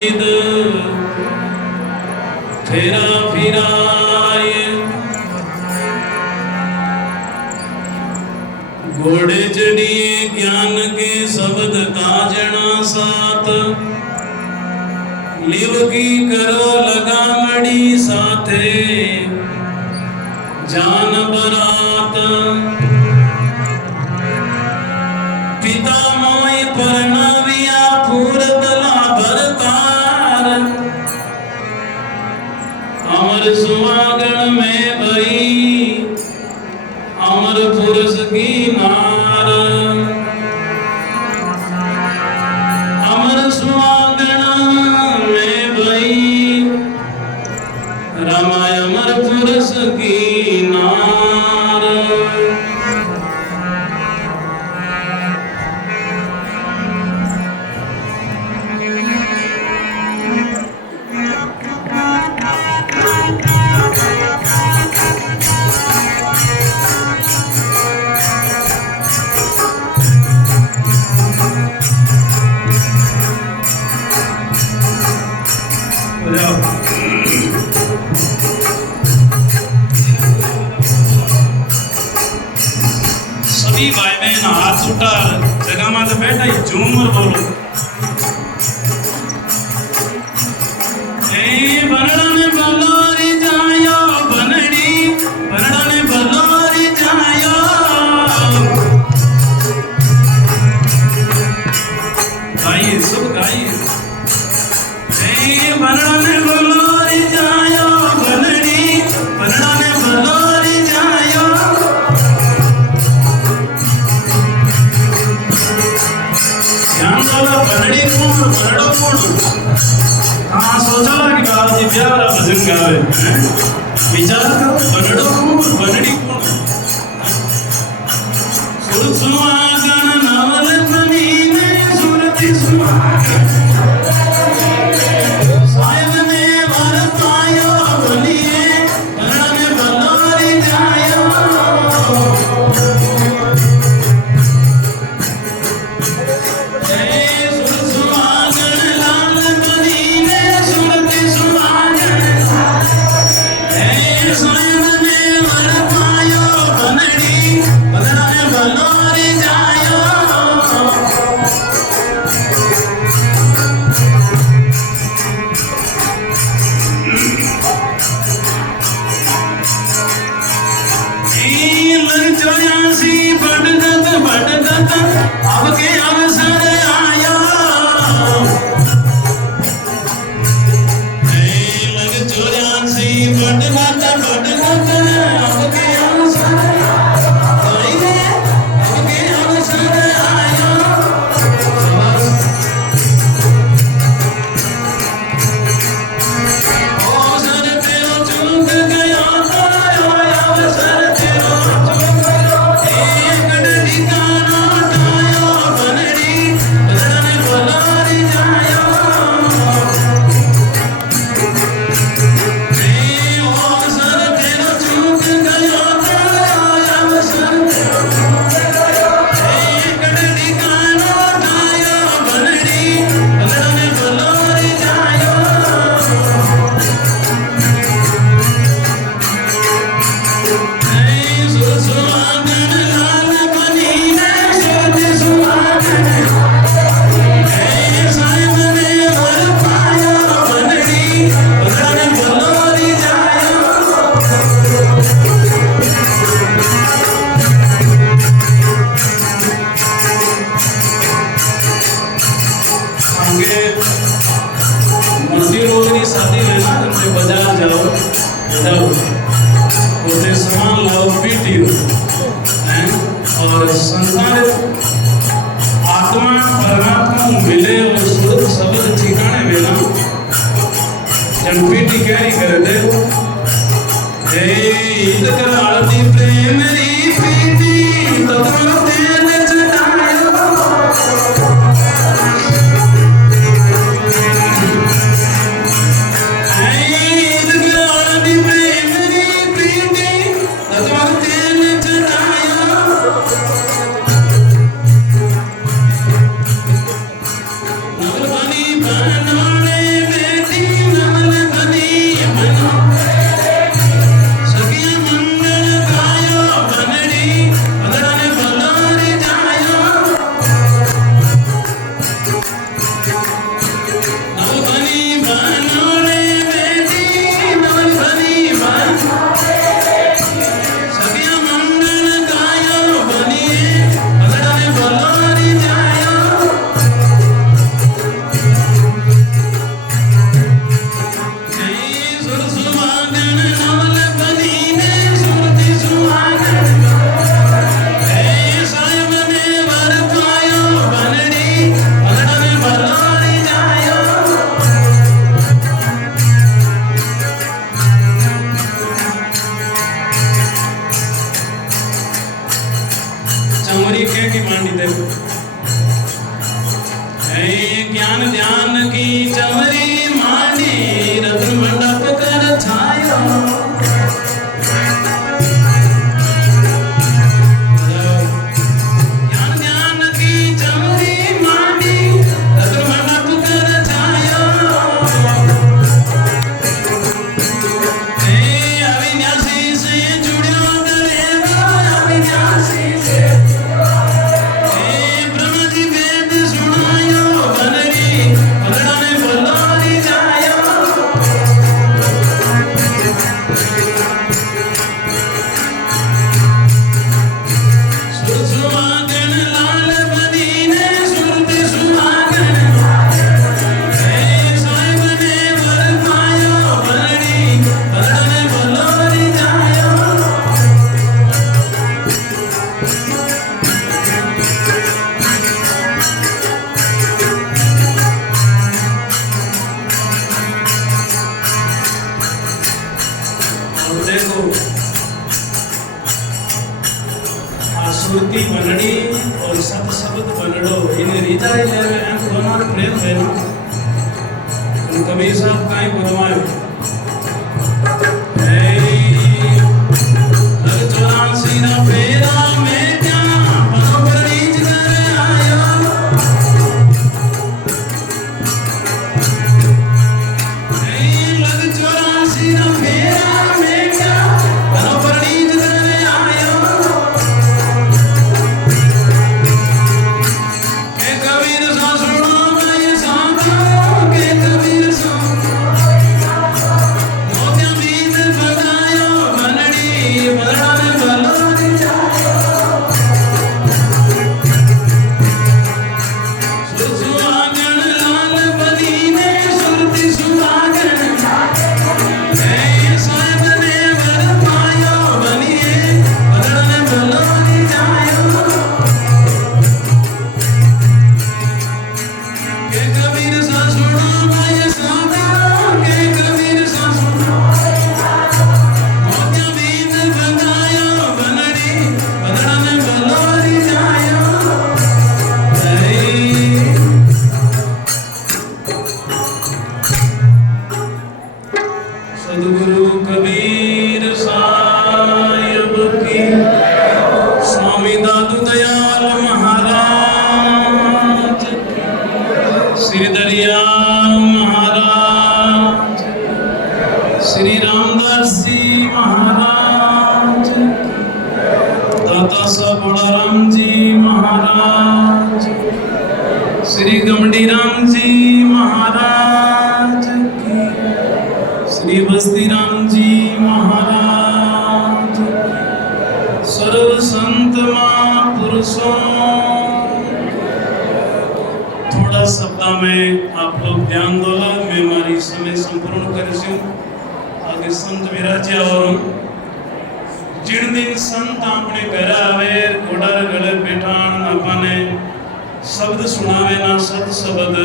फेरा फिराय घोड़े चढ़िए ज्ञान के शब्द काजना साथ लिव की करो लगा मड़ी साथे जान बरात पिता मोई परनाविया फूरतला भरतार अमर सुहागण में भई अमर पुरुष की नार अमर सुहागण में भई रामाय अमर पुरुष की नार सभी भाई बहन हाथ उठा जगह में तो बैठा ही झूमर बोलो बनड़ने बलोरी जायो बनड़ी बनड़ने बलोरी जायो गाइए सब गाइए बनड़ने बलोरी जायो बनड़ी बनड़ने बलोरी जायो बनड़ी कौन बनड़ो कौन हाँ सोचा कि बाबा जी प्यारा भजन गावे विचार करो बनड़ो कौन बनड़ी कौन सुरत सुहागन नवल बनीने सुरति सुहागन सायद में वर पायो बनिए बनड़ने बलोरी जायो अब के अवसर आया लग 84 बटनत अब के अवसर आया अवसर तेरो चूक गया अवसर तेरो चूक एक ठिकाना शादी लेना तुमने बाजार जाओ उसे सामान लाओ पीटियो और संतान आत्मा परमात्मा मिले और शुद्ध शब्द ठिकाने मिला जब पीटी कैरी कर दे ईद कर आरती प्रेम मेरी पीटी तो तेल चढ़ायो नगरवानी बनाने देखो आ सुरती बनड़ी और सत शब्द बनड़ो इन्हें रीजा ही ले रहे हैं दोनों प्रेम है ना कबीर साहब का ही बुलवाए सदगुरु कबीर साहिब की स्वामी दादू दयाल महाराज श्री दरियाल महाराज श्री रामदास जी महाराज दाता साहब बड़ाराम जी महाराज श्री गमडी राम जी महाराज श्री बस्ती राम जी महाराज सर्व संत महापुरुषों थोड़ा शब्द में आप लोग ध्यान दो मैं मारी समय संपूर्ण करूँ आगे संत विराज्या और जिन दिन संत अपने घर आवे घोड़ा गले बैठान अपने शब्द सुनावे ना सत शब्द